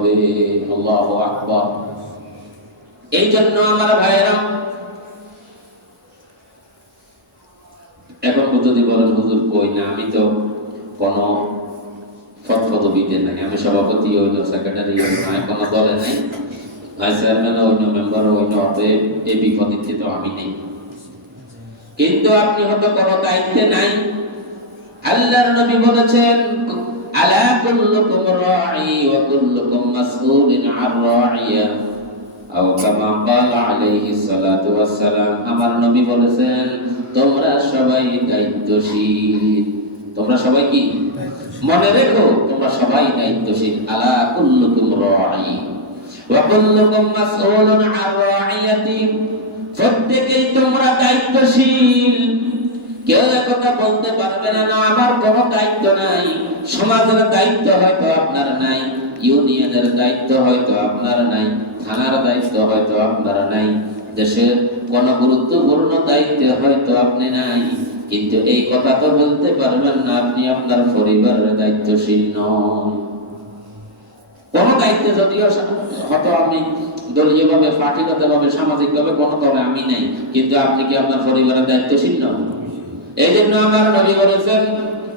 হবে। আল্লাহু আকবার। এই জন্য আমার ভাইয়েরা, এখন যদি বলেন হুজুর কই না, আমি তো কোনো পদবিতে নাই, আমি সভাপতি হইল, সেক্রেটারি হইল, কোনো দলে নেই, ভাইস চেয়ারম্যান হইল, মেম্বার হইল, অতএব এই বিপদে তো আমি নেই। কিন্তু আপনি হয়তো কোনো দায়িত্বে নাই। আল্লাহর নবী বলেছেন, আলা কুল্লুকুম রাঈ ওয়া কুল্লুকুম মাসউলুন আন রাঈয়া, আও কামা ক্বালা আলাইহিস সালাতু ওয়াস সালাম। আমার নবী বলেছেন, তোমরা সবাই দায়িত্বশীল। তোমরা সবাই কি? মনে রেখো, তোমরা সবাই দায়িত্বশীল। আলা কুল্লুকুম রাঈ ওয়া কুল্লুকুম মাসউলুন আন রাঈয়াতি। প্রত্যেকেই তোমরা দায়িত্বশীল। কেউ একথা বলতে পারবে না, না আমার কোনো দায়িত্ব নাই। সমাজের দায়িত্ব হয়তো আপনার নাই, ইউনিয়নের দায়িত্ব হয়তো আপনার নাই, থানার দায়িত্ব হয়তো আপনার নাই, দেশের কোন গুরুত্বপূর্ণ দায়িত্ব হয়তো আপনি নাই। কিন্তু এই কথা তো বলতে পারবেন না আপনি আপনার পরিবারের দায়িত্বশীল নন। কোন দায়িত্বে যদিও হয়তো আপনি দলীয়ভাবে, পার্টিগতভাবে, সামাজিকভাবে কোনো দলে আমি নাই, কিন্তু আপনি কি আপনার পরিবারের দায়িত্বশীল নন? এই জন্য আমার নবী বলেছেন,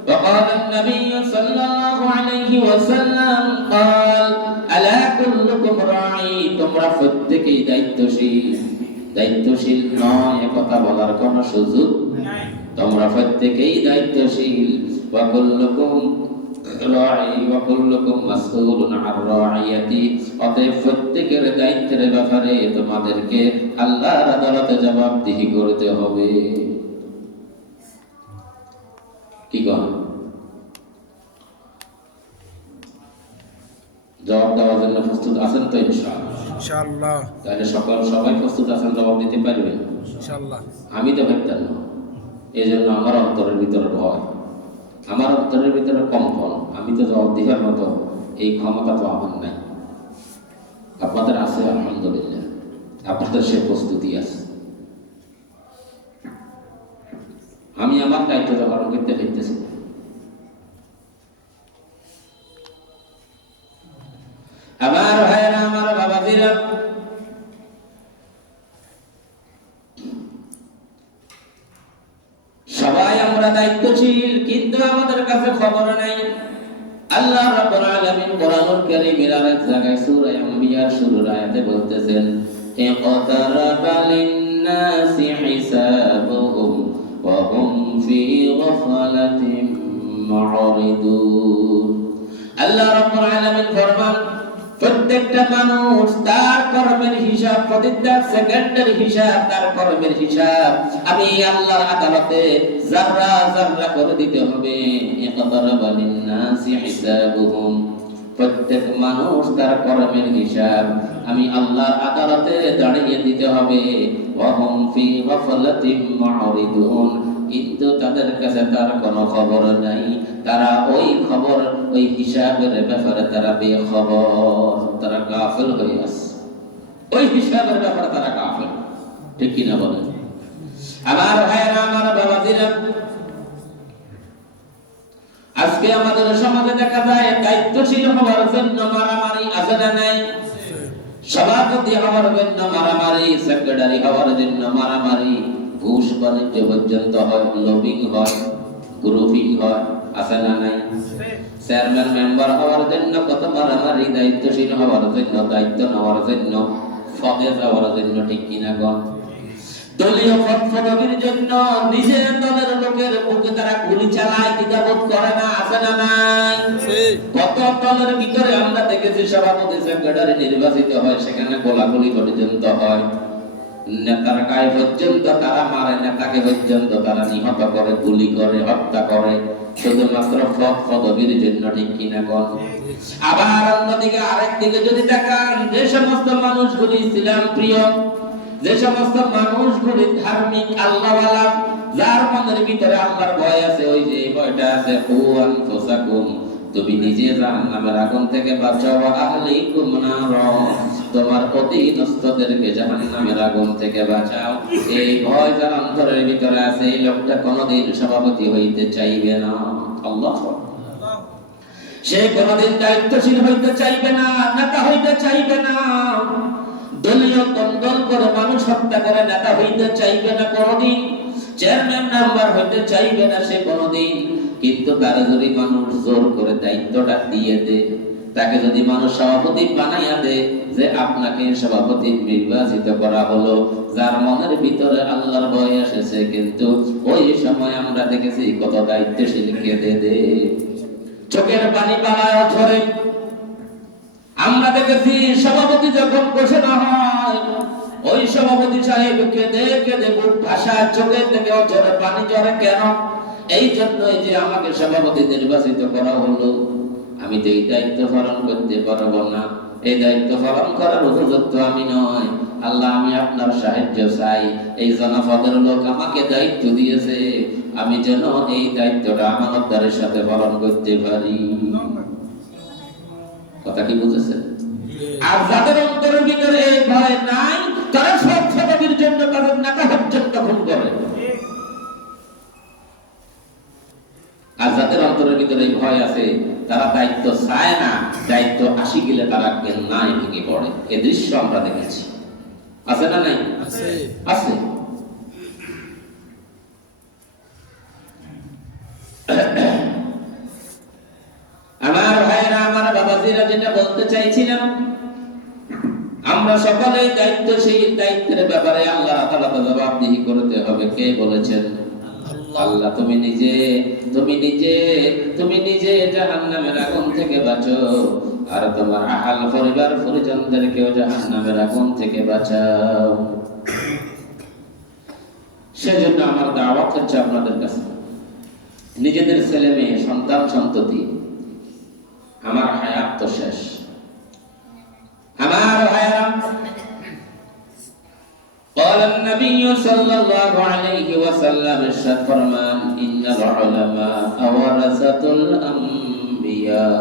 وقال النبي صلى الله عليه وسلم قال الا كلكم راعي। তোমরা প্রত্যেকেই দায়িত্বশীল। দায়িত্বশীল নয় এ কথা বলার কোনো সুযোগ নাই। তোমরা প্রত্যেকেই দায়িত্বশীল। ওয়া কুল্লুকুম রাঈ ওয়া কুল্লুকুম মাসউলুন আন রাঈয়াতি। অতএব প্রত্যেকের দায়িত্বের ব্যাপারে তোমাদেরকে আল্লাহর আদালতে জবাবদিহি করতে হবে। কি কন? জবাব দেওয়ার জন্য প্রস্তুত আছেন তো? ইনশাআল্লাহ। তাহলে সবাই প্রস্তুত আছেন, জবাব দিতে পারবেন ইনশাআল্লাহ। আমি তো পারতাম না, এই জন্য আমার অন্তরের ভিতরে ভয়, আমার অন্তরের ভিতরে কম্পন। আমি তো জবাব দেওয়ার মতো এই ক্ষমতা তো আমার নাই। আপনাদের আছে আলহামদুলিল্লাহ, আপনাদের সে প্রস্তুতি আছে। আমি আমার দায়িত্বটা পালন করতে পারতেছি। আমার ভাইরা, আমার বাবাজিরা, সবাই আমরা দায়িত্বশীল, কিন্তু আমাদের কাছে খবর নাই। আল্লাহ রাব্বুল আলামিন কোরআনুল কারীমের আরেক জায়গায় সূরা আম্বিয়ার শুরুর আয়াতে বলতেছেন, ইকতারাবা লিন-নাসি হিসাবুহুম ওয়া হুম ফি গাফলাতিন মুরিদুন। আল্লাহ রাব্বুল আলামিন ফরমান, প্রত্যেকটা মানুষ তার কর্মের হিসাব, প্রতিটা সেকেন্ডের হিসাব, তার কর্মের হিসাব আমি আল্লাহর আদালতে যারা যারা করে দিতে হবে। ইকতারাবা লিন-নাসি হিসাবুহুম, প্রত্যেক মানুষ তার কর্মের হিসাব আমি আল্লাহর আদালতে দাঁড়িয়ে দিতে হবে। ওয়া হুম ফি গাফলাতিন মুরিদুন, কিন্তু তাদের কাছে তার কোনো খবর নাই। তারা ওই খবর, ওই হিসাবের ব্যাপারে তারা বেখবর, তারা গাফিল হয়ে আছে। ওই হিসাবের ব্যাপারে তারা গাফিল। ঠিক কিনা বলেন? আমার ভাইরা, আমার বাবাজিরা, আজকে আমাদের সমাজে দেখা যায় দায়িত্বশীল হওয়ার জন্য মারামারি আছে না নাই? সভাপতি হওয়ার জন্য মারামারি, সেক্রেটারি হওয়ার জন্য মারামারি, ঘুষ বাণিজ্য পর্যন্ত হয়, লবিং হয়, গ্রুপিং হয়, আছে না নাই? চেয়ারম্যান মেম্বার হওয়ার জন্য কত মারামারি, দায়িত্বশীল হওয়ার জন্য, দায়িত্ব নেওয়ার জন্য, পদে যাওয়ার জন্য। ঠিক কিনা গণ? দলীয় পদবীর জন্য নিজের দলের লোকের বুকে তারা গুলি চালায়, দ্বিধাবোধ করে না, আছে না নাই? কত দলের ভিতরে আমরা দেখেছি সভাপতি সেক্রেটারি নির্বাচিত হয়, সেখানে গোলাগুলি পর্যন্ত হয়, নেতার গায়ে পর্যন্ত তারা মারে, নেতাকে পর্যন্ত তারা নিহত করে, গুলি করে, হত্যা করে, শুধুমাত্র পদবীর জন্য। ঠিক কিনা গণ? আবার অন্যদিকে আরেকদিকে যদি দেখান, যে সমস্ত মানুষগুলি ইসলাম প্রিয়, যে সমস্ত মানুষগুলি ধার্মিক, আল্লাহওয়ালা, যার মনের ভিতরে আল্লাহর ভয় আছে, ওই যে ভয়টা আছে, কু আনফুসাকুম, তুমি নিজে জাহান্নামের আগুন থেকে বাঁচাও, ওয়া আহলিকুম নার, তোমার অধীনস্থদেরকে জাহান্নামের আগুন থেকে বাঁচাও। এই ভয় যার অন্তরের ভিতরে আছে, এই লোকটা কোনোদিন সভাপতি হইতে চাইবে না। আল্লাহ, সে কোনোদিন দায়িত্বশীল হইতে চাইবে না, নেতা চাইবে না, দলীয় দ্বন্দ্ব করে মানুষ হত্যা করে নেতা হইতে চাইবে না কোনদিন, চেয়ারম্যান মেম্বার হইতে চাইবে না সে কোনদিন। কিন্তু তারা যদি মানুষ জোর করে দায়িত্বটা দিয়ে দেয়, তাকে যদি মানুষ সভাপতি বানাইয়া দেয়, যে আপনাকে সভাপতি নির্বাচিত করা হলো, যার মনের ভিতরে আল্লাহর ভয় এসেছে, কিন্তু ওই সময় আমরা দেখেছি কত দায়িত্বশীল কেঁদে দে, চোখের পানি পালায় ঝরে। আমরা দেখেছি সভাপতি যখন ঘোষণা হয়, ওই সভাপতি সাহেব কেঁদে কেঁদে বুক ভাষায় চোখের থেকে ঝরে পানি ঝরে। কেন? এই জন্যই যে আমাকে সভাপতি নির্বাচিত করা হলো, আমি তো এই দায়িত্ব পালন করতে পারবো না, এই দায়িত্ব পালন করার উপযুক্ত আমি নয়। আল্লাহ, আমি আপনার সাহায্য চাই, এই জনপদের লোক আমাকে দায়িত্ব দিয়েছে, আমি যেন এই দায়িত্বটা আমানতদারের সাথে পালন করতে পারি। কথা কি বুঝেছেন? আর যাদের অন্তরের ভিতরে এই ভয় নাই, তারা সব সভাপতির জন্য তাদের নাকা পর্যন্ত খুন করে। আর যাদের অন্তরের ভিতরে ভয় আছে, তারা দায়িত্ব চায় না, দায়িত্ব আসি গেলে তারা নাই ভেঙে পড়ে। এ দৃশ্য আমরা দেখেছি, আছে না নাই? আছে। আমার ভাইরা, আমার বাবাজিরা, যেটা বলতে চাইছিলাম, আমরা সকলেই দায়িত্ব, সেই দায়িত্বের ব্যাপারে আল্লাহ তাআলাকে জবাবদিহি করতে হবে। কে বলেছেন? আল্লাহ। তুমি নিজে জাহান্নামের আগুন থেকে বাঁচো, আর তোমার আহাল পরিবার পরিজনদেরকেও জাহান্নামের আগুন থেকে বাঁচাও। সেজন্য আমার দাওয়াত হচ্ছে আপনাদের কাছে, নিজেদের ছেলে মেয়ে, সন্তান সন্ততি, আমার হায়াত তো শেষ। আমার ভাইরা, قال النبي صلى الله عليه وسلم ارشاد فرمان ان العلماء ورثة الانبياء।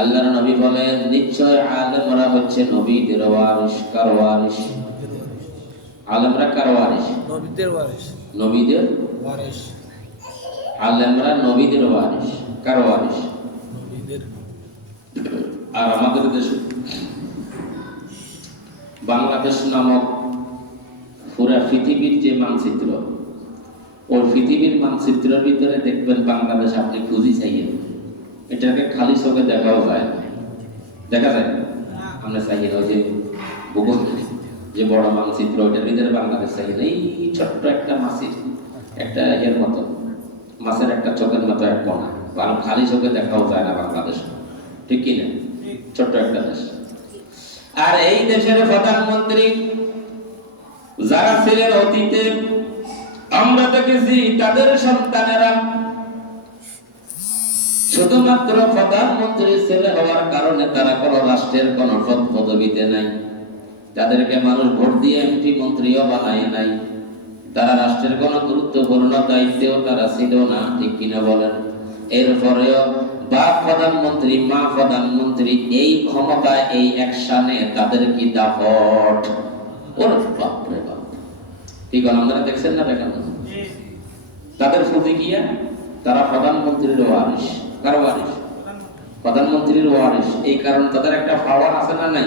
আল্লাহর নবী বলেন, নিশ্চয় আলেমরা হচ্ছে নবীদের ওয়ারিস। কার ওয়ারিস? আলেমরা কার ওয়ারিস? নবীদের ওয়ারিস। নবীদের ওয়ারিস। আলেমরা নবীদের ওয়ারিস। কার ওয়ারিস? নবীদের। আর আমাদের দেশে বাংলাদেশ নামক পুরা পৃথিবীর যে মানচিত্র, ওই পৃথিবীর মানচিত্রের ভিতরে দেখবেন বাংলাদেশ আপনি খুঁজি চাইয়েন, এটাকে খালি চোখে দেখাও যায় না। দেখা যায়? আমরা চাইয়েন ওই যে ভূগোল, যে বড় মানচিত্র, ওইটার ভিতরে বাংলাদেশ চাইয়েন, এই ছোট্ট একটা মাছের একটা এর মতো, মাছের একটা চোখের মতো এক কোণা, খালি চোখে দেখাও যায় না বাংলাদেশ। ঠিক কিনা? ছোট্ট একটা দেশ। আর এই দেশের প্রধানমন্ত্রী যারা ছিলেন অতীতে, আমরা দেখেছি তাদের সন্তানেরা শুধুমাত্র প্রধানমন্ত্রীর ছেলে হওয়ার কারণে তারা কোন রাষ্ট্রের কোন পদ পদবিতে নাই, তাদেরকে মানুষ ভোট দিয়ে এমপি মন্ত্রীও বানায় নাই, তারা রাষ্ট্রের কোন গুরুত্বপূর্ণ দায়িত্বেও তারা ছিল না। ঠিক কিনা বলেন? এরপরেও বাপ প্রধানমন্ত্রী, মা প্রধানমন্ত্রী, এই ক্ষমতায়, এই অ্যাকশনে তাদের কি দাপট! ওরে বাপ রে বাপ! ঠিক আপনারা দেখছেন না? দেখেন তাদের প্রতিক্রিয়া, তারা প্রধানমন্ত্রীর ওয়ারিস। কার ওয়ারিস? প্রধানমন্ত্রীর ওয়ারিস। এই কারণে তাদের একটা পাওয়ার আছে না নাই?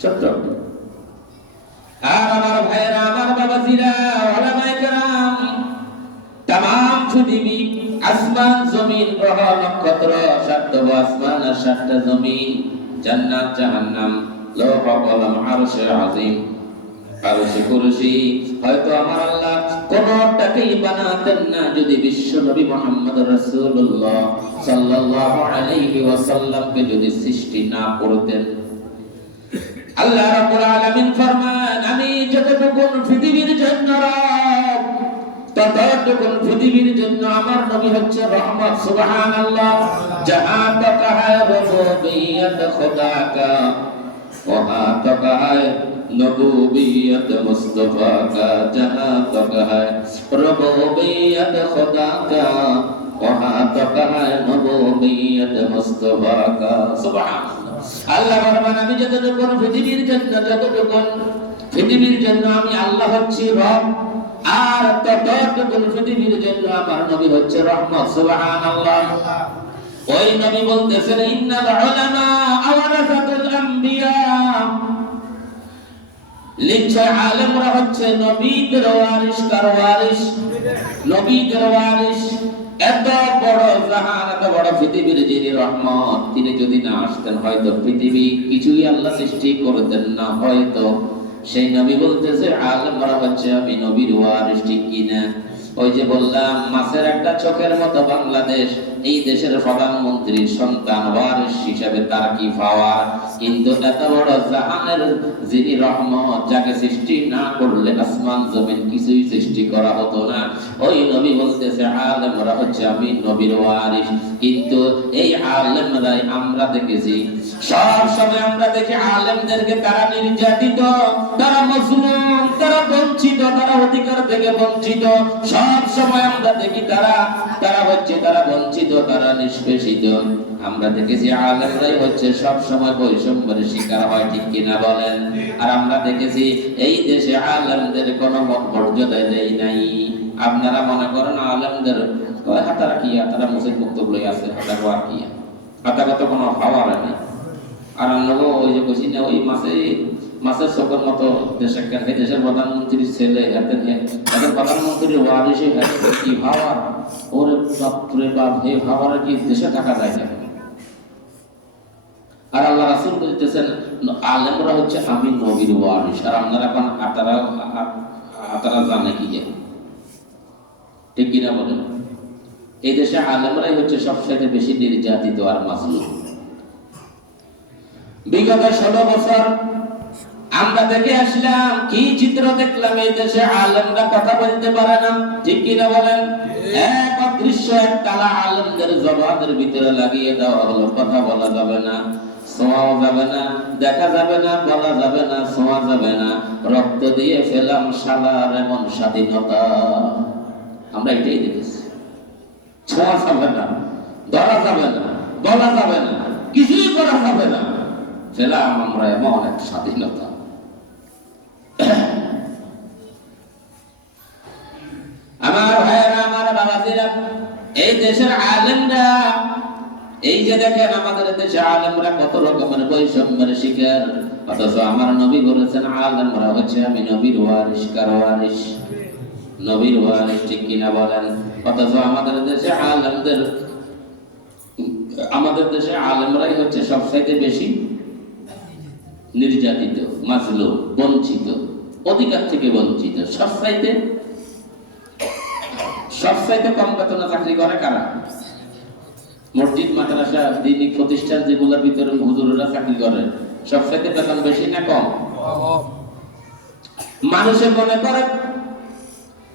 ছোট্ট। আর আমার ভাইয়েরা, আমার বাবাজিরা, ওলামায়ে কেরাম, তামাম পৃথিবী, আসমান জমিন, গ্রহ নক্ষত্র, সাতটা আসমান আর সাতটা জমিন, জান্নাত জাহান্নাম, লৌহ কলম, আরশে আজিম, আরশে কুরসি, হয়তো আমার আল্লাহ কোনটাকেই বানাতেন না যদি বিশ্ব নবী মুহাম্মদ রাসূলুল্লাহ সাল্লাল্লাহু আলাইহি ওয়াসাল্লামকে যদি সৃষ্টি না করতেন। আল্লাহ রাব্বুল আলামিন ফরমান, আমি যতটুকু পৃথিবীর জন্য রব, ততটুকু পৃথিবীর জন্য আমার নবী হচ্ছে রহমত। সুবহানাল্লাহ। জাহাঁ তক হ্যায় রুবুবিয়ত খুদা কা, ওয়াহা তক হ্যায় নবুবিয়ত মুস্তাফা কা, জাহাঁ তক হ্যায় রুবুবিয়ত খুদা কা, ওয়াহা তক হ্যায় নবুবিয়ত মুস্তাফা কা। সুবহানাল্লাহ। আল্লাহ ফরমান, আমি যতটুকু পৃথিবীর জন্য, যতটুকু পৃথিবীর জন্য আমি আল্লাহ হচ্ছি রব, আর ততটুকু পৃথিবীর জন্য আমার নবী হচ্ছে রহমত। সুবহানাল্লাহ। ওই নবী বলতেছেন, ইন্নাল উলামা ওয়ারাসাতুল লিখছে আলেমরা হচ্ছে নবীদের ওয়ারিস। কার ওয়ারিস? নবীদের ওয়ারিস। এত বড় জাহান, এত বড় পৃথিবীর যিনি রহমত, তিনি যদি না আসতেন হয়তো পৃথিবী কিছুই আল্লাহ সৃষ্টি করতেন না হয়তো। সেই নবী বলতেছে আলেমরা হচ্ছে আমি নবীর ওয়ারিস, ঠিক কিনা? ওই যে বললাম মাছের একটা চোখের মতো বাংলাদেশ, এই দেশের প্রধানমন্ত্রীর সন্তান ওয়ারিস হিসেবে তার কি পাওয়ার, কিন্তু এত বড় জাহানের যিনি রহমত, যাকে সৃষ্টি না করলে আসমান জমিন কিছুই সৃষ্টি করা হতো না, ওই নবী বলতেছে আলেমরা হচ্ছে আমি নবীর ওয়ারিস। কিন্তু এই আলেমরাই আমরা দেখেছি সব সময়, আমরা দেখি আলেমদেরকে তারা নির্যাতিত, তারা মজলুম, তারা বঞ্চিত, তারা অধিকার থেকে বঞ্চিত। সব সময় আমরা দেখি তারা বঞ্চিত, তারা নিষ্পেষিত। আমরা দেখেছি আলেমরাই হচ্ছে সব সময় বৈষম্যের শিকার হয়, ঠিক কিনা বলেন? আর আমরা দেখেছি এই দেশে আলেমদের কোনো মর্যাদা দেয় নাই। আপনারা মনে করেন আলেমদের হাতারা কিয়া, তারা মুসিদ বক্তব্য আছে, হাতার আর কিয়া, হাতাগত কোনো হাওয়া নেই। আর আমরা ওই যে বসি না, ওই মাছের চোখের মতো দেশের দেশের প্রধানমন্ত্রীর ছেলে, এদের প্রধানমন্ত্রীর ওয়ারিস কি ভাবা, ওরে বাপরে বাপ, হে ভাবার কি দেশে থাকা যায় না। আর আল্লাহ রাসূল বলতেছেন আলেমরা হচ্ছে আমি নবীর ওয়ারিস। আর আপনারা এখন আতারা জানে কি, ঠিক কিনা বলেন? এই দেশে আলেমরাই হচ্ছে সবচেয়ে বেশি নির্যাতিত আর মাজলুম। বিগত 16 বছর আমরা দেখে আসলাম, কি চিত্র দেখলাম, এই দেশে আলেমরা কথা বলতে পারে না, ঠিক কিনা বলেন? এক অদৃশ্য এক তালা আলেমদের জবানের ভিতরে লাগিয়ে দেওয়া হলো, কথা বলা যাবে না, ছোঁয়াও যাবে না, দেখা যাবে না, বলা যাবে না, ছোঁয়া যাবে না। রক্ত দিয়ে ফেলাম শালার এমন স্বাধীনতা। আমরা এটাই দেখেছি। ছোঁয়া যাবে না, ধরা যাবে না, বলা যাবে না, কিছুই করা যাবে না, ফেলাম আমরা এমন এক স্বাধীনতা। আমার ভাইয়েরা, আমার বাবাজিরা, এই দেশের আলেমরা, এই যে দেখেন আমাদের দেশে আলেমরা কত রকমের বৈষম্যের শিকার, অথচ আমার নবী বলেছেন আলেমরা হচ্ছে আমি নবীর ওয়ারিস। কার ওয়ারিস? নবীর ওয়ারিস, ঠিক কিনা বলেন? অথচ আমাদের দেশে আলেমরাই হচ্ছে সবচাইতে বেশি নির্যাতিত, মাজলুম, বঞ্চিত, অধিকার থেকে বঞ্চিত। সবচাইতে কম বেতনে চাকরি করে কারা? মসজিদ, মাদ্রাসা, দ্বীনি প্রতিষ্ঠান যেগুলোর ভিতরে হুজুরেরা চাকরি করে, সবচাইতে বেতন বেশি না কম? মানুষে মনে করে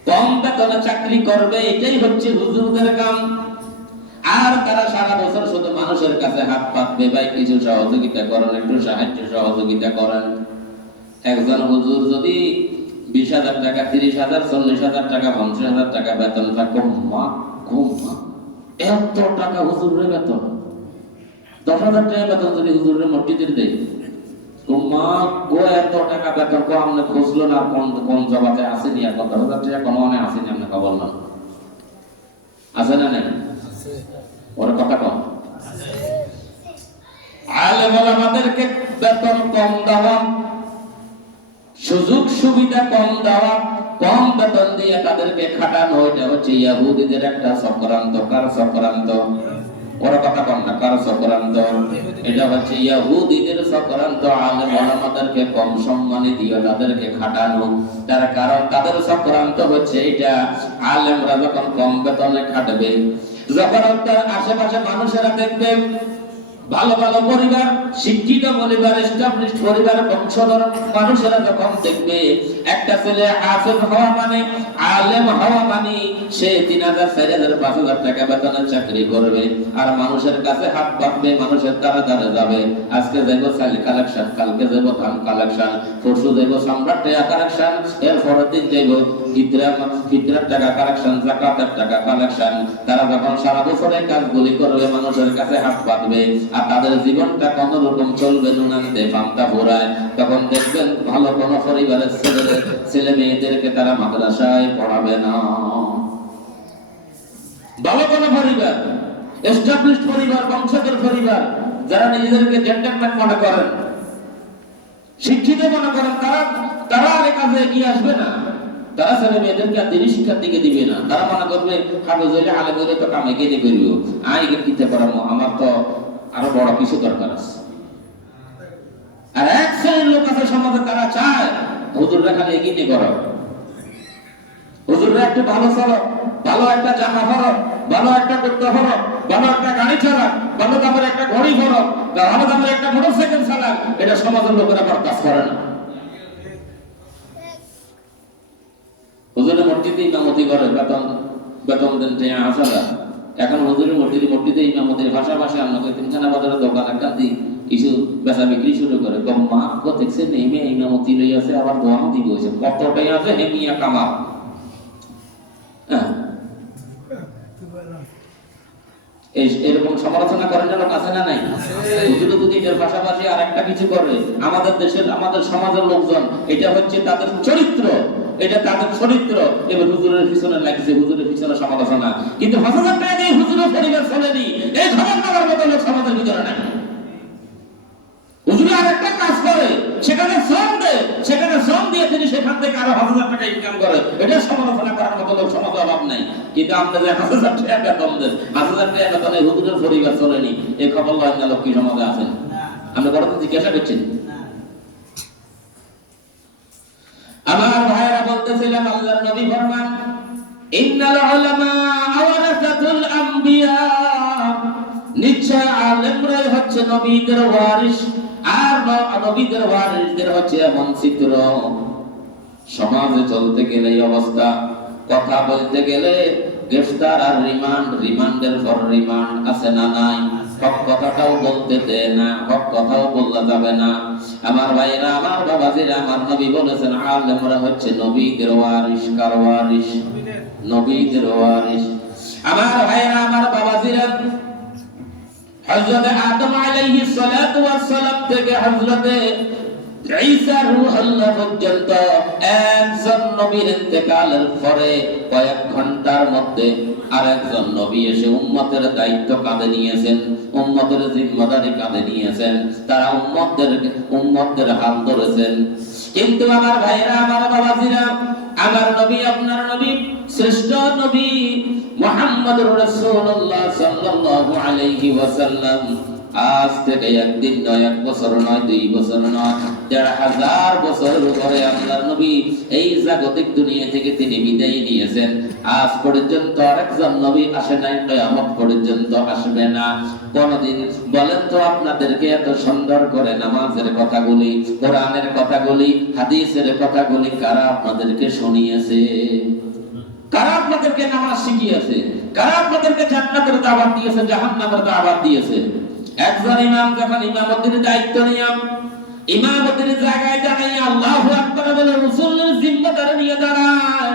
কম বেতনে চাকরি করবে, এটাই হচ্ছে হুজুরদের কাম। আর তারা সারা বছর শুধু মানুষের কাছে হাত পাতবে, ভাই কিছু সহযোগিতা করেন, একটু সাহায্য সহযোগিতা করেন। একজন হুজুর যদি 20,000 টাকা, 30,000, 40,000 টাকা, 50,000 টাকা বেতন থাকে, এত টাকা হুজুরের বেতন, 10,000 টাকা বেতন যদি হুজুরের মসজিদের দেয়, এত টাকা বেতন কো আমরা খুঁজলো না, কোন জবাতে আসেনি, আর 10,000 টাকা কোনো মানে আসেনি, আমরা খবর না আছে না নাই? ওর কথা কম। আলেম ওলামাদেরকে বেতন কম দেওয়া, সুযোগ সুবিধা কম দেওয়া, কম বেতন দিয়ে তাদেরকে খাটানো, এটা হচ্ছে ইহুদিদের একটা চক্রান্ত। কার চক্রান্ত? ওর কথা কম না, কার চক্রান্ত? এটা হচ্ছে ইহুদিদের চক্রান্ত। আলেম ওলামাদেরকে কম সম্মানী দিয়ে তাদেরকে খাটানো, তার কারণ তাদের চক্রান্ত হচ্ছে এটা, আলেমরা যখন কম বেতনে খাটবে, যখন তার আশেপাশে মানুষেরা দেখবে ভালো ভালো পরিবার, শিক্ষিত পরিবার, এস্টাবলিশড পরিবার, বংশধর মানুষেরা যখন দেখবে একটা ছেলে হাফেজ হওয়া মানে, আলেম হওয়া মানে সে 3,000, 4,000, 5,000 টাকা বেতনে চাকরি করবে, আর মানুষের কাছে হাত পাতবে, মানুষের দ্বারা দ্বারা যাবে। আজকে যাবো চাল কালেকশন, কালকে যাবো ধান কালেকশন, পরশু যাবো সম্রাট টাকা কালেকশন, এর পরের দিন যাবো ফিতরার টাকা কালেকশন, যাকাতের টাকা কালেকশন। তারা যখন সারা বছরে কাজগুলি করবে, মানুষের কাছে হাত পাতবে, আর তাদের জীবনটা কোন রকম চলবে, নুনান্তে পান্তা ফুরায়, তখন দেখবেন ভালো কোন পরিবারের ছেলে মেয়েদেরকে তারা মাদ্রাসায় পড়াবে না। ভালো কোন পরিবার, এস্টাবলিশড পরিবার, বংশধর পরিবার, যারা নিজেদেরকে জেন্টলম্যান মনে করেন, শিক্ষিত মনে করেন, তারা তারা আর কাজে এগিয়ে আসবে না, তারা ছেলে মেয়েদেরকে আর দিনী শিক্ষার দিকে দিবে না। তারা মনে করবে হাফেজ হইলে আলেম হইলে তো কামে গেলে বেরিয়ে এগুলো কিনতে পারবো, আমার তো আরো বড় কিছু দরকার আছে। আর এক শ্রেণীর লোক আছে সমাজে, তারা চায় হুজুররা খালি এগিয়ে নিয়ে করো, হুজুররা একটু ভালো চলো, ভালো একটা জামা পরো, ভালো একটা কুর্তা পরো, ভালো একটা গাড়ি চালাক, ভালো দামের একটা ঘড়ি পরো, ভালো দামের একটা মোটরসাইকেল চালাক, এটা সমাজের লোকেরা বরদাস্ত করে না। হুজুরের মসজিদে ইমামতি করে, বেতন দেন 5,000। এখন হুজুরের মসজিদে ইমামতির পাশাপাশি আপনাকে তিনখানা বাজারের দোকান একটা দিই কিছু বেচা বিক্রি শুরু করে। মা দেখছে নেমে ইমামতি লই আছে, আবার দোয়াও দিব কতটাই আছে হেমিয়া কামা। এরকম সমালোচনা করেন লোক আছে না নাই? হুজুরে যদি এর পাশাপাশি আর একটা কিছু করে, আমাদের দেশের আমাদের সমাজের লোকজন এটা হচ্ছে তাদের চরিত্র, এটা তাদের চরিত্র। এবার হুজুরের পিছনে লাগছে, হুজুরের পিছনে সমালোচনা, কিন্তু 5,000 টাকা দিয়ে হুজুরের পরিবার চলেনি, এই খবর নেওয়ার মতো লোক সমাজের ভিতরে নাই। হুজুরে আর একটা কাজ করে, সেখানে শ্রম দেয়, সেখানে শ্রম দিয়ে তিনি সেখান থেকে আরো 1,000 টাকা ইনকাম করে, এটা সমালোচনা করার মতো লোক সমাজে অভাব নাই। কিন্তু আমরা যে 1,000 টাকা বেতন দেন, 1,000 টাকা বেতনে হুজুরের পরিবার চলেনি, এই খবর লয় না লোক কি সমাজে আছেন? আমরা বড় জিজ্ঞাসা করছেন। আমার ভাইরা বলতেছিলাম, আল্লাহর নবী ফরমান, ইন্নাল উলামা আওয়ারাসাতুল আম্বিয়া, নিশ্চয় আলেমরাই হচ্ছে নবীদের ওয়ারিস। আর নবীদের ওয়ারিসদের হচ্ছে এমন চিত্র, সমাজে চলতে গেলে এই অবস্থা, কথা বলতে গেলে গ্রেফতার আর রিমান্ড, রিমান্ডের পর রিমান্ড, আছে না নাই? হক কথাটাও বলতে দেয় না, হক কথাও বলতে যাবে না। আমার ভাইরা, আমার বাবাজিরা, আমার নবী বলেছেন আলেমরা হচ্ছে নবীদের ওয়ারিস। কার ওয়ারিস? নবীদের ওয়ারিস। আমার ভাইরা, আমার বাবাজিরা, হযরত আদম আলাইহিস সালাতু ওয়াস সালাম থেকে হযরত ঈসা রূহুল্লাহ পর্যন্ত একজন নবীর ইন্তেকালের পরে কয়েক ঘন্টার মধ্যে আরেকজন নবী এসে উম্মতের দায়িত্ব কাঁধে নিয়েছেন, উম্মতের জিম্মাদারি কাঁধে নিয়েছেন, তারা উম্মতদের হাত ধরেছেন। কিন্তু আমার ভাইরা, আমার বাবাজিরা, আমার নবী, আপনার নবী, শ্রেষ্ঠ নবী মুহাম্মদুর রাসূলুল্লাহ সাল্লাল্লাহু আলাইহি ওয়াসাল্লাম আজ থেকে একদিন নয়, 1 বছর নয়, 2 বছর নয়, 1,500 বছর পরে আল্লাহর নবী এই জাগতিক দুনিয়া থেকে তিনি বিদায় নিয়েছেন। আজ পর্যন্ত আরেকজন নবী আসে নাই, কিয়ামত পর্যন্ত আসবে না কোনদিন। বলেন তো, আপনাদেরকে এত সুন্দর করে নামাজের কথাগুলি, কোরআনের কথাগুলি, হাদিসের কথাগুলি কারা আপনাদেরকে শুনিয়েছে? কারা আপনাদেরকে নামাজ শিখিয়েছে? কারা আপনাদেরকে জান্নাতের দাওয়াত দিয়েছে, জাহান্নামের দাওয়াত দিয়েছে? একজন ইমাম যখন ইমামতির দায়িত্ব নিয়ে ইমামতির জায়গায় দাঁড়ায় আল্লাহু আকবার বলে রাসূলের জিম্মাদারি নিয়ে দাঁড়ায়,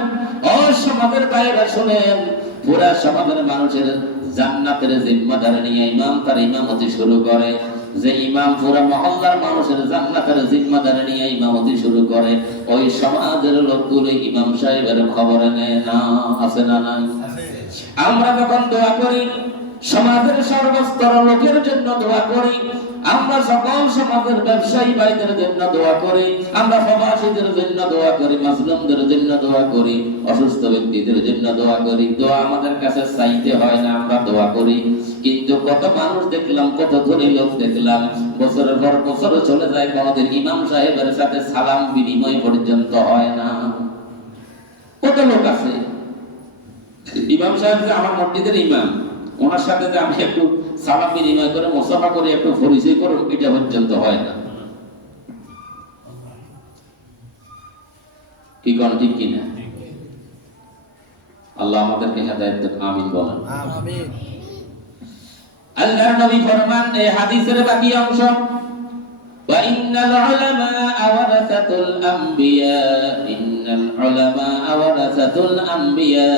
ও সমাজের বাইরে শুনেন, পুরা সমাজের মানুষের জান্নাতের জিম্মাদারি নিয়ে ইমাম তার ইমামতি শুরু করে। যে ইমাম পুরা মহল্লার মানুষের জান্নাতের জিম্মাদারি নিয়ে ইমামতি শুরু করে, ওই সমাজের লোকগুলো ইমাম সাহেবের খবর নেয় না, আছে না নাই? আমরা যখন দোয়া করি, সমাজের সর্বস্তর লোকের জন্য দোয়া করি, আমরা সকল সমাজের ব্যবসায়ী ভাইদের জন্য দোয়া করি, আমরা প্রবাসীদের জন্য দোয়া করি, মাজলুমদের জন্য দোয়া করি, অসুস্থ ব্যক্তিদের জন্য দোয়া করি। দোয়া আমাদের কাছে চাইতে হয় না, আমরা দোয়া করি। কিন্তু কত মানুষ দেখলাম, কত ধনী লোক দেখলাম, বছরের পর বছর চলে যায়, কোনদিন ইমাম সাহেবের সাথে সালাম বিনিময় পর্যন্ত হয় না। কত লোক আছে, ইমাম সাহেব যে আমার মসজিদের ইমাম, ওনার সাথে যে আমি একটু সালাম বিনিময় করে মুসাফা করে একটু পরিচয় করব, এটা পর্যন্ত হয় না। কি কোন ঠিক কিনা? আল্লাহ আমাদেরকে হেদায়েত দেন, আমিন বলেন। আমিন। আল্লাহর নবী ফরমান, এই হাদিসের বাকি অংশ, ওয়া ইন্নাল উলামা ওয়ারাসাতুল আম্বিয়া, ইন্নাল উলামা ওয়ারাসাতুল আম্বিয়া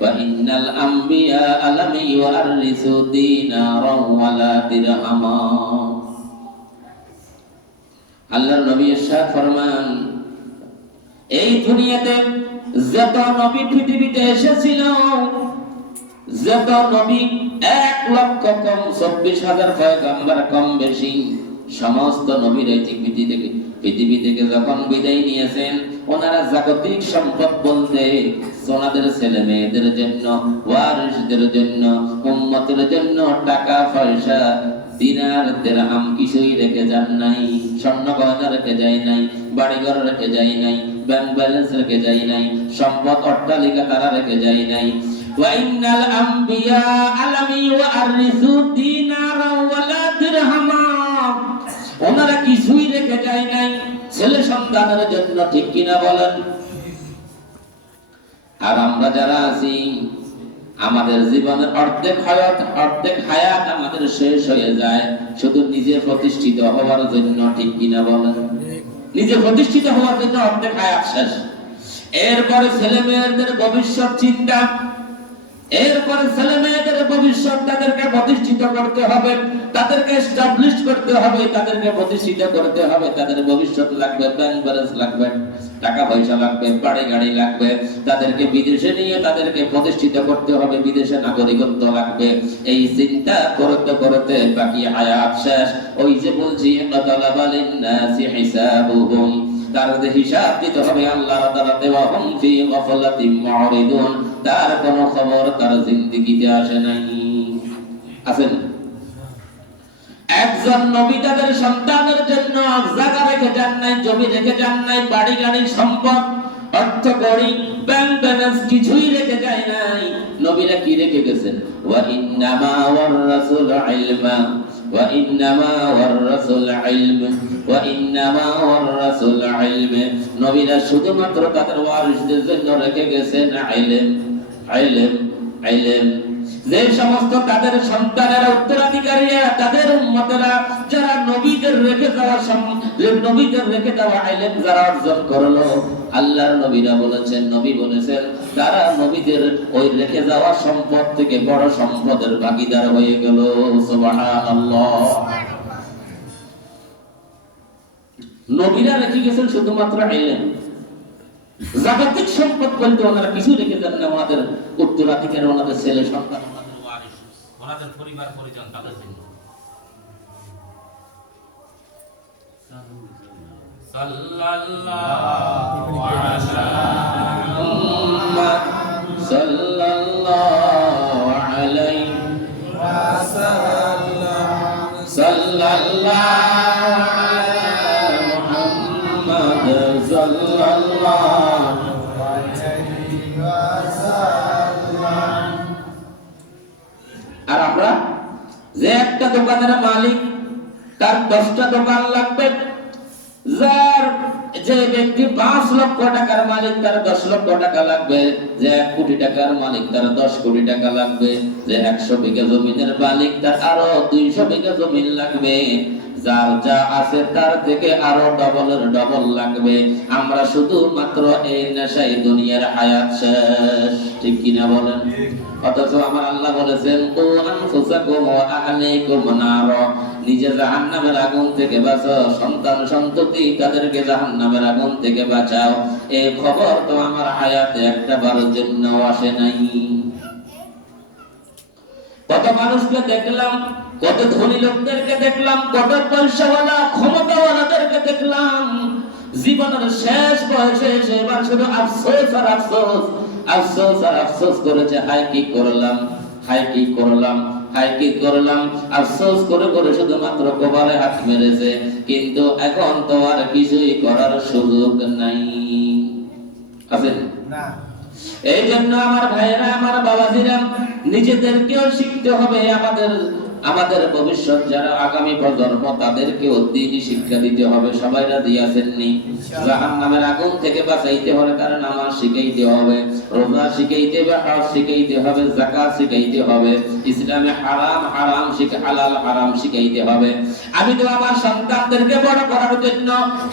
ওয়া ইন্নাল আম্বিয়া লাম ইউরিসু দিনারাও ওয়ালা দিরহামা। আল্লাহর নবী ইরশাদ ফরমান, এই দুনিয়াতে যত নবী পৃথিবীতে এসেছিল, যত নবী 1 লক্ষ কম 24,000 পয়গম্বর কম বেশি, সমস্ত নবীরাই ঠিক পৃথিবী থেকে যখন বিদায় নিয়েছেন, ওনারা জাগতিক সম্পদ বলতে ওনাদের ছেলে মেয়েদের জন্য, ওয়ারিসদের জন্য, উম্মতের জন্য টাকা পয়সা, দিনার দিরহাম কিছুই রেখে যান নাই। স্বর্ণ গয়না রেখে যায় নাই, বাড়িঘর রেখে যায় নাই, ব্যাংক ব্যালেন্স রেখে যায় নাই, সম্পদ অট্টালিকা তারা রেখে যায় নাই। ওয়া ইন্নাল আম্বিয়া আলাম ইউআরিসু দিনারা ওয়ালা দিরহামা, ওনারা কিছুই রেখে যায় নাই ছেলে সন্তানের জন্য, ঠিক কিনা বলেন? আর আমরা যারা আছি, আমাদের জীবনের অর্ধেক হায়াত আমাদের শেষ হয়ে যায় শুধু নিজে প্রতিষ্ঠিত হওয়ার জন্য, ঠিক কিনা বলেন? নিজে প্রতিষ্ঠিত হওয়ার জন্য অর্ধেক হায়াত শেষ। এরপরে ছেলে মেয়েদের ভবিষ্যৎ চিন্তা, এরপরে ছেলে মেয়েদের ভবিষ্যৎ, তাদেরকে প্রতিষ্ঠিত করতে হবে, তাদেরকে এস্টাবলিশ করতে হবে, তাদেরকে প্রতিষ্ঠিত করতে হবে। তাদের ভবিষ্যৎ লাগবে, ব্যাংক ব্যালেন্স লাগবে, টাকা পয়সা লাগবে, বাড়ি গাড়ি লাগবে, তাদেরকে বিদেশে নিয়ে তাদেরকে প্রতিষ্ঠিত করতে হবে, বিদেশে নাগরিকত্ব লাগবে। এই চিন্তা করতে করতে বাকি হায়াত শেষ। ওই যে বলছি তালাবালিন নাসি হিসাবুহুম, তার হিসাব দিতে হবে আল্লাহর দ্বারা দেওয়া। হুম ফি গাফলাতিন মুরিদুন, তার কোনো খবর তার জিন্দেগিতে আসে নাই। আছেন একজন নবী তাদের সন্তানের জন্য জায়গা রেখে যান নাই, জমি রেখে যান নাই, বাড়ি গাড়ি সম্পদ অর্থ কড়ি ব্যাংক ব্যালেন্স কিছুই রেখে যায় নাই। নবীরা কি রেখে গেছেন? ওয়া ইন্নামা ওয়ারাসুল ইলমা ওয়া ইন্নামা ওয়ারাসুল ইলম ওয়া ইন্নামা ওয়ারাসুল ইলম, নবীরা শুধুমাত্র তাদের ওয়ারিসদের জন্য রেখে গেছেন ইলম, ইলম, ইলম। যে সমস্ত তাদের সন্তানেরা, উত্তরাধিকারীরা, তাদের উম্মতেরা যারা নবীদের রেখে যাওয়া ইলম যারা অর্জন করলো, আল্লাহর নবীরা বলেছেন, নবী বলেছেন, তারা নবীদের ওই রেখে যাওয়া সম্পদ থেকে বড় সম্পদের ভাগীদার হয়ে গেল। সুবহানাল্লাহ। নবীরা রেখে গেছেন শুধুমাত্র ইলম, জাগতিক সম্পদ বলতে ওনারা কিছু রেখে যান না। ওনাদের উত্তরাধিকারী, ওনাদের ছেলে সন্তান, ওনাদের ওয়ারিস, ওনাদের পরিবার পরিজন, তাদের জন্য। সাল্লাল্লাহু আলাইহি ওয়াসাল্লাম, সাল্লাল্লাহু আর আমরা যে একটা দোকানের মালিক, তার 10টা দোকান লাগবে, যার যে ব্যক্তি 5 লক্ষ টাকার মালিক, তার 10 লক্ষ টাকা লাগবে, যে 1 কোটি টাকার মালিক, তার 10 কোটি টাকা লাগবে, যে 100 বিঘা জমিনের মালিক, তার আরো 200 বিঘা জমিন লাগবে, যার যা আছে তার থেকে আরো ডবলের ডবল লাগবে। আমরা শুধুমাত্র এই নেশায় দুনিয়ার হায়াত শেষ, ঠিক কিনা বলেন? অথচ আমার আল্লাহ বলেছেন, ও আনফুসাকুম ওয়া আহলিকুম নার, নিজে জাহান্নামের আগুন থেকে বাঁচাও, সন্তান সন্ততি তাদেরকে জাহান্নামের আগুন থেকে বাঁচাও। এই খবর তো আমার হায়াতে একটা বারের জন্য আসে নাই। কত মানুষকে দেখলাম, কত ধনী লোকদেরকে দেখলাম, কত পয়সাওয়ালা ক্ষমতাওয়ালাদেরকে দেখলাম, জীবনের শেষ বয়সে এসে এবার শুধু আফসোস আর আফসোস, আফসোস আর আফসোস করেছে। হায় কি করলাম, হায় কি করলাম, হায় কি করলাম, আফসোস করে করে শুধুমাত্র কপালে হাত মেরেছে। কিন্তু এখন তো আর কিছুই করার সুযোগ নাই। আছেন না? এই জন্য আমার ভাইয়েরা, আমার বাবাজিরা, নিজেদেরকেও শিখতে হবে। আমাদের ভবিষ্যৎ যারা আগামী প্রজন্ম, তাদেরকেও দ্বীনি শিক্ষা দিতে হবে। সবাই রাজি আছেননি? জাহান্নামের আগুন থেকে বাঁচাইতে হলে তার নামাজ শিখাইতে হবে, রোজা শিখাইতে হবে, হজ শিখাইতে হবে, যাকাত শিখাইতে হবে, ইসলামে হারাম হারাম হালাল হারাম শিখাইতে হবে। আমি তো আমার সন্তানদেরকে বড় করার জন্য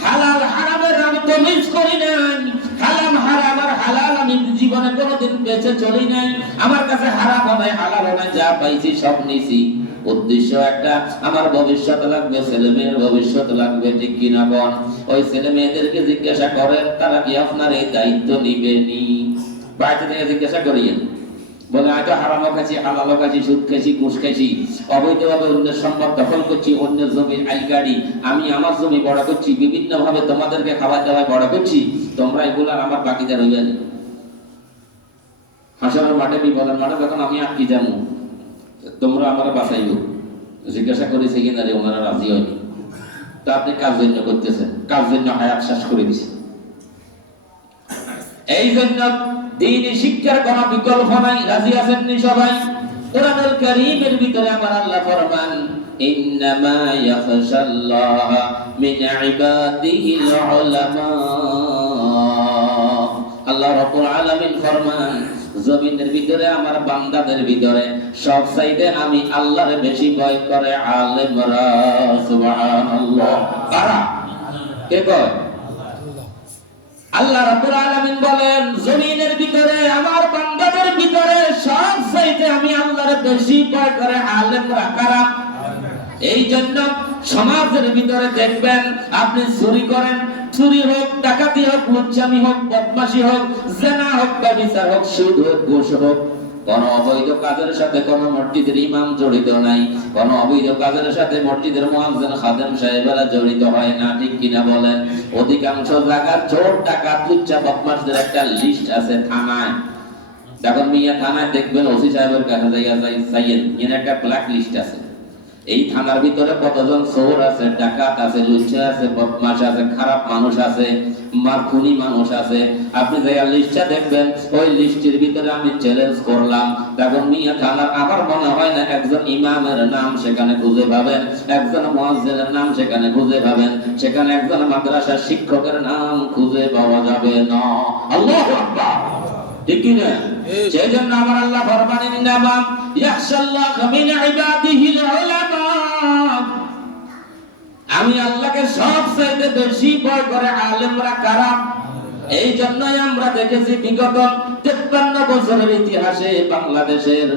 হালাল হারামের আমি তমিজ করি নাই। হারাম হারাম আর হালাল আমি জীবনে কোনোদিন বেঁচে চলি নাই। আমার কাছে হারাম নাই, হালাল নাই, যা পাইছি সব নিছি। উদ্দেশ্য একটা, আমার ভবিষ্যৎ লাগবে, ছেলে মেয়ের ভবিষ্যৎ লাগবে, ঠিক কিনা বল? ওই ছেলে মেয়েদেরকে জিজ্ঞাসা করেন, তারা কি আপনার এই দায়িত্ব নিবেনি? বাড়িতে থেকে জিজ্ঞাসা করিয়েন, বলে আজ হারামও খাচ্ছি, হালালও খাচ্ছি, সুদ খাইছি, ঘুষ খাইছি, অবৈধভাবে অন্যের সম্পদ দখল করছি, অন্যের জমির আইল গাড়ি আমি আমার জমি বড় করছি, বিভিন্ন ভাবে তোমাদেরকে খাবার দাবার বড় করছি, তোমরা এগুলার আমার বাকিদার হইয়া নি। হাসরের মাঠে, বিপদের মাঠে যখন আমি আটকে যাবো, তোমরা আমার বাঁচাইব। জিজ্ঞাসা করেছে কিনা রে, ওনারা রাজি হয়নি। তা আপনি কাজ জন্য করতেছেন, কাজ জন্য হায়াত শেষ করে দিছেন। এই জন্য দ্বীনি শিক্ষার কোন বিকল্প নাই। রাজি আছেন নি সবাই? কোরআনুল কারীমের ভিতরে আমার আল্লাহ ফরমান, ইন্নামা ইয়াখশাল্লাহ মিন ইবাদিহিল উলামা। আল্লাহ রাব্বুল আলামিন ফরমান, জমিনের ভিতরে আমার বান্দাদের ভিতরে সব চাইতে আমি আল্লাহর বেশি ভয় করে আলেমরা। সুবহানাল্লাহ। কারা? কে কয়? আল্লাহ রাব্বুল আলামিন বলেন, জমিনের ভিতরে আমার বান্দাদের ভিতরে সব চাইতে আমি আল্লাহর বেশি ভয় করে আলেমরা। কারা? এই জন্য সমাজের ভিতরে দেখবেন, আপনি চুরি করেন, চুরি হোক, ডাকাতি হোক, লুচ্চামি হোক, বদমাশি হোক, জেনা হোক, ব্যভিচার হোক, সুদ হোক, ঘুষ হোক, কোন অবৈধ কাজের সাথে কোন মসজিদের ইমাম জড়িত নাই, কোন অবৈধ কাজের সাথে মসজিদের মুয়াজ্জিন খাদেম সাহেবেরা জড়িত হয় না। ঠিক কিনা বলেন? অধিকাংশ জায়গার চোর, ডাকাত, লুচ্চা, বদমাশদের একটা লিস্ট আছে থানায়। যখন মিয়া থানায় দেখবেন, ওসি সাহেবের কাছে যাইয়েন, এর একটা ব্ল্যাক লিস্ট আছে। এই থানার ভিতরে কতজন চোর আছে, ডাকাত আছে, লুচ্চা আছে, বদমাশ আছে, খারাপ মানুষ আছে, মারখুনি মানুষ আছে। আপনি যে লিস্টটা দেখবেন, ওই লিস্টের ভিতরে আমি চ্যালেঞ্জ করলাম, তখন মিয়া থানার আমার মনে হয় না একজন ইমামের নাম সেখানে খুঁজে পাবেন, একজন মুয়াজ্জিনের নাম সেখানে খুঁজে পাবেন, সেখানে একজন মাদ্রাসার শিক্ষকের নাম খুঁজে পাওয়া যাবে না। আল্লাহু আকবার। ঠিক কি না? সেই জন্য আমার আল্লাহ ফরমান, ইন্নামা ইয়াখশাল্লাহ মিন ইবাদিহিল উলামা। আমি আল্লাহকে সবচেয়ে বেশি ভয় করে আলেমরা। কারা? এই জন্যই আমরা দেখেছি বিগত 53 বছরের ইতিহাসে বাংলাদেশের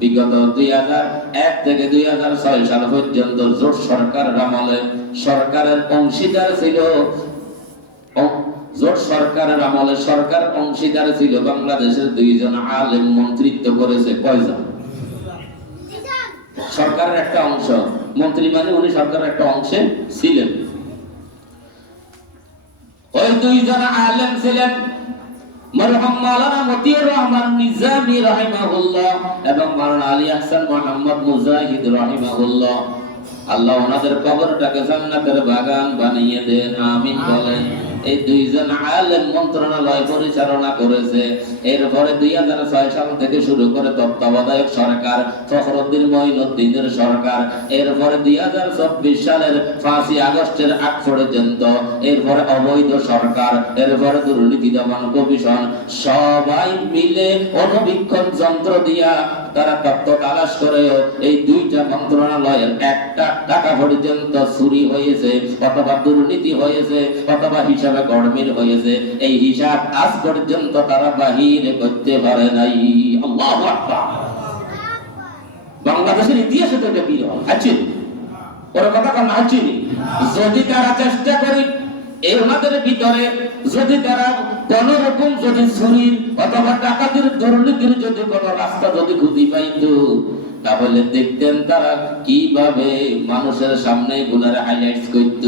বিগত 2001 থেকে 2006 সাল পর্যন্ত জোট সরকারের আমলে সরকারের অংশীদার ছিল, জোট সরকারের আমলে সরকার অংশীদার ছিল বাংলাদেশের 2 জন আলেম। মন্ত্রিত্ব করেছে কয়জন? সরকারের একটা অংশ, মন্ত্রী মানে উনি সরকারের একটা অংশে ছিলেন। ওই 2 জন আলেম ছিলেন মরহুম মাওলানা মতিউর রহমান নিজামী রাহিমাহুল্লাহ এবং মাওলানা আলী আহসান মোহাম্মদ মুজাহিদ রাহিমাহুল্লাহ। আল্লাহ ওনাদের কবরটাকে জান্নাতের বাগান বানিয়ে দেন, আমিন বলেন। এই 2 জন আলেম মন্ত্রণালয় পরিচালনা করেছে। এরপরে 2006 সাল থেকে শুরু করে তত্ত্বাবধায়ক সরকার ফখরুদ্দিন মঈনুদ্দিনের সরকার, এরপরে 2024 সালের 5ই আগস্টের আগ পর্যন্ত, এরপরে অবৈধ সরকার, এরপরে দুর্নীতি দমন কমিশন, সবাই মিলে অনুবীক্ষণ যন্ত্র দিয়া তারা তত্ত্ব তালাশ করে এই 2টা মন্ত্রণালয়ের একটা টাকা পর্যন্ত চুরি হয়েছে অথবা দুর্নীতি হয়েছে অথবা হিসাবে গড়মিল হয়েছে, এই হিসাব আজ পর্যন্ত তারা বাহির করতে পারে নাই। আল্লাহু আকবার। বাংলাদেশের ইতিহাসে তো এটা বিরল আছে, ওর কথা কেন আছে? যদি তারা চেষ্টা করে এই ওনাদের ভিতরে, যদি তারা কোন রকম যদি চুরির অথবা ডাকাতির দুর্নীতির যদি কোন রাস্তা যদি খুঁজে পাইত, তাহলে দেখতেন তারা কিভাবে মানুষের সামনে গুনারে হাইলাইটস করত।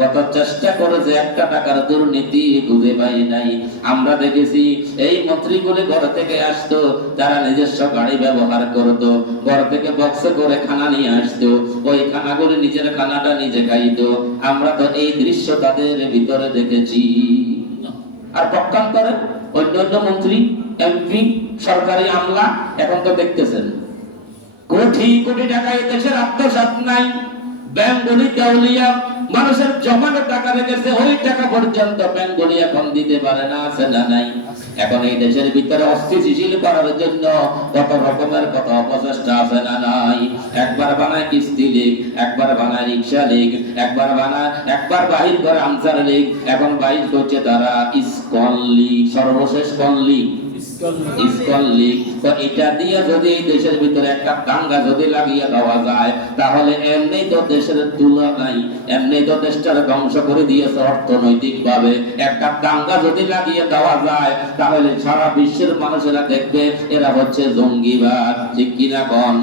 কত চেষ্টা করে যে একটা টাকার দুর্নীতি খুঁজে পাই নাই। আমরা দেখেছি এই মন্ত্রীগুলি ঘর থেকে আসতো, তারা নিজস্ব গাড়ি ব্যবহার করত, ঘর থেকে বক্সে করে খানা নিয়ে আসতো, ওই খানাগুলি নিজের খানাটা নিজে খাইতো। আমরা তো এই দৃশ্য তাদের ভিতরে দেখেছি। আর পক্ষান্তরে অন্যান্য মন্ত্রী, এমপি, সরকারি আমলা এখন তো দেখতেছেন কোটি কোটি টাকা এই দেশের আত্মসাৎ নাই, ব্যাংকগুলি দেউলিয়া, মানুষের জমানো টাকা রেখেছে, ওই টাকা পর্যন্ত ব্যাংকগুলি এখন দিতে পারে না, আছে না নাই? এখন এই দেশের ভিতরে অস্থিতিশীল করার জন্য কত রকমের কত অপচেষ্টা আছে না নাই? একবার বানায় কিস্তি লীগ, একবার বানায় রিক্সা লীগ, একবার বাহির করে আনসার লীগ, এখন বাহির করছে তারা ইসকন লীগ। সর্বশেষ কোন লীগ? ইসকন লীগ। তো এটা দিয়ে যদি এই দেশের ভিতরে একটা দাঙ্গা যদি লাগিয়ে দেওয়া যায়, তাহলে এমনি তো দেশের তুলনা নাই, এমনি তো দেশটার ধ্বংস করে দিয়েছে অর্থনৈতিক ভাবে। একটা দাঙ্গা যদি লাগিয়ে দেওয়া যায়, তাহলে সারা বিশ্বের মানুষেরা দেখবে এরা হচ্ছে জঙ্গিবাদ। ঠিক কিনা কোন?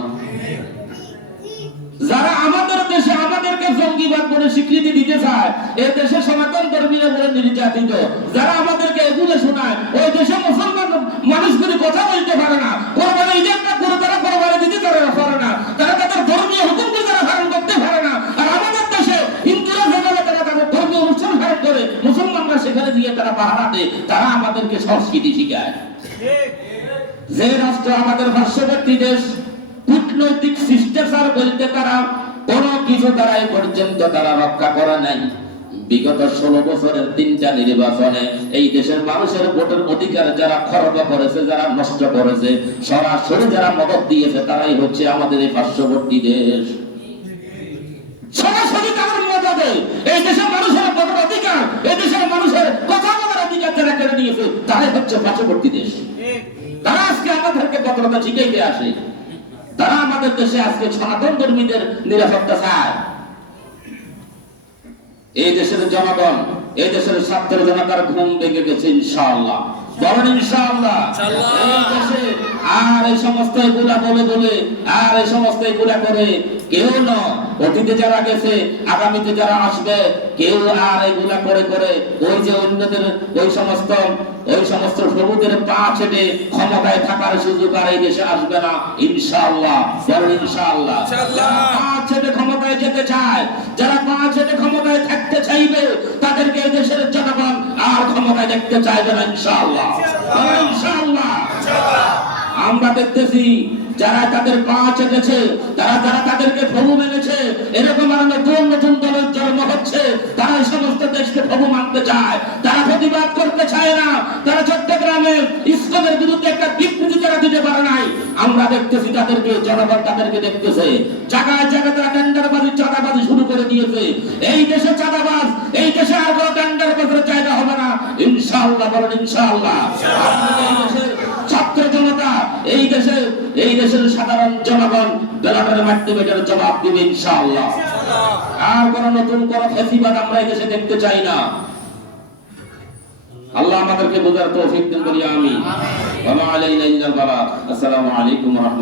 যারা আমাদের দেশে আমাদেরকে জঙ্গিবাদ বলে স্বীকৃতি দিতে চায়, এই দেশে সনাতন ধর্মীয় বলে নির্যাতিত, যারা আমাদেরকে এগুলো শোনায়, ওই দেশে মুসলমান মানুষগুলি কথা বলতে পারে না, কোরবানি ঈদে একটা করে তারা কোরবানি দিতে পারে না, তারা তাদের ধর্মীয় হুকুমকে তারা পালন করতে পারে না। আর আমাদের দেশে হিন্দুরা যেভাবে তারা তাদের ধর্মীয় অনুষ্ঠান পালন করে, মুসলমানরা সেখানে দিয়ে তারা পাহারা দেয়, তারা আমাদেরকে সংস্কৃতি শিখায়। যে রাষ্ট্র আমাদের পার্শ্ববর্তী দেশ, কূটনৈতিক শিষ্টাচার বলতে তারা কোন কিছু তারা এই পর্যন্ত তারা রক্ষা করে নাই। বিগত 16 বছরের 3টা নির্বাচনে এই দেশের মানুষের ভোটের অধিকার যারা খর্ব করেছে, যারা নষ্ট করেছে, সরাসরি যারা মদত দিয়েছে, তারাই হচ্ছে আমাদের এই পার্শ্ববর্তী দেশ। সরাসরি তাদের মদতে এই দেশের মানুষের ভোটের অধিকার, এই দেশের মানুষের কথা বলার অধিকার যারা কেড়ে নিয়েছে, তারাই হচ্ছে পার্শ্ববর্তী দেশ। তারা আজকে আমাদেরকে কতটা শিখাইতে আসে, তারা আমাদের দেশে আজকে সনাতন ধর্মীদের নিরাপত্তা চায়। এই দেশের জনগণ, এই দেশের ছাত্র জনতার ঘুম ভেঙে গেছে ইনশাআল্লাহ। বলেন ইনশাআল্লাহ। এই দেশে আর এই সমস্ত এগুলা বলে আর এই সমস্ত এগুলা করে কেউ না, অতীতে যারা গেছে, আগামীতে যারা আসবে, কেউ আর এগুলা করে ওই যে অন্যদের ওই সমস্ত প্রভুদের পা ছেড়ে ক্ষমতায় থাকার সুযোগ আর এই দেশে আসবে না ইনশাআল্লাহ। বলেন ইনশাআল্লাহ। পা ছেড়ে ক্ষমতায় যেতে চায়, যারা পা ছেড়ে ক্ষমতায় থাকতে চাইবে, তাদেরকে এই দেশের জনগণ আর ক্ষমতায় দেখতে চাইবে না ইনশাআল্লাহ। বলেন ইনশাআল্লাহ। আমরা দেখতেছি যারা তাদের পা চেটেছে, যারা তাদেরকে প্রভু মেনেছে, এরকম আর নতুন দলের জন্ম হচ্ছে, তারা এই সমস্ত দেশকে প্রভু মানতে চায়, তারা প্রতিবাদ করতে চায় না, তারা চট্টগ্রামে ইসলামের বিরুদ্ধে একটা বিবৃতি তারা দিতে পারে নাই। আমরা দেখতেছি তাদেরকে, জনগণ তাদেরকে দেখতেছে, জায়গায় জায়গায় তারা টেন্ডারবাজি চাঁদাবাজি শুরু করে দিয়েছে। এই দেশে চাঁদাবাজ, এই দেশে আর কোনো টেন্ডারবাজের জায়গা হবে না ইনশাআল্লাহ। বলেন ইনশাআল্লাহ। এই দেশের ছাত্র জনতা, এই দেশের সাধারণ জনগণ ব্যালটের মাধ্যমে এটার জবাব দিবে ইনশাআল্লাহ। আর কোন নতুন কোন ফ্যাসিবাদ আমরা এই দেশে দেখতে চাই না। আল্লাহ আমাদেরকে বোঝার তৌফিক দান করি, আমিন। ওয়া মা আলাইনা ইল্লাল বালাগ। আসসালামু আলাইকুম ওয়া রাহমাতুল্লাহ।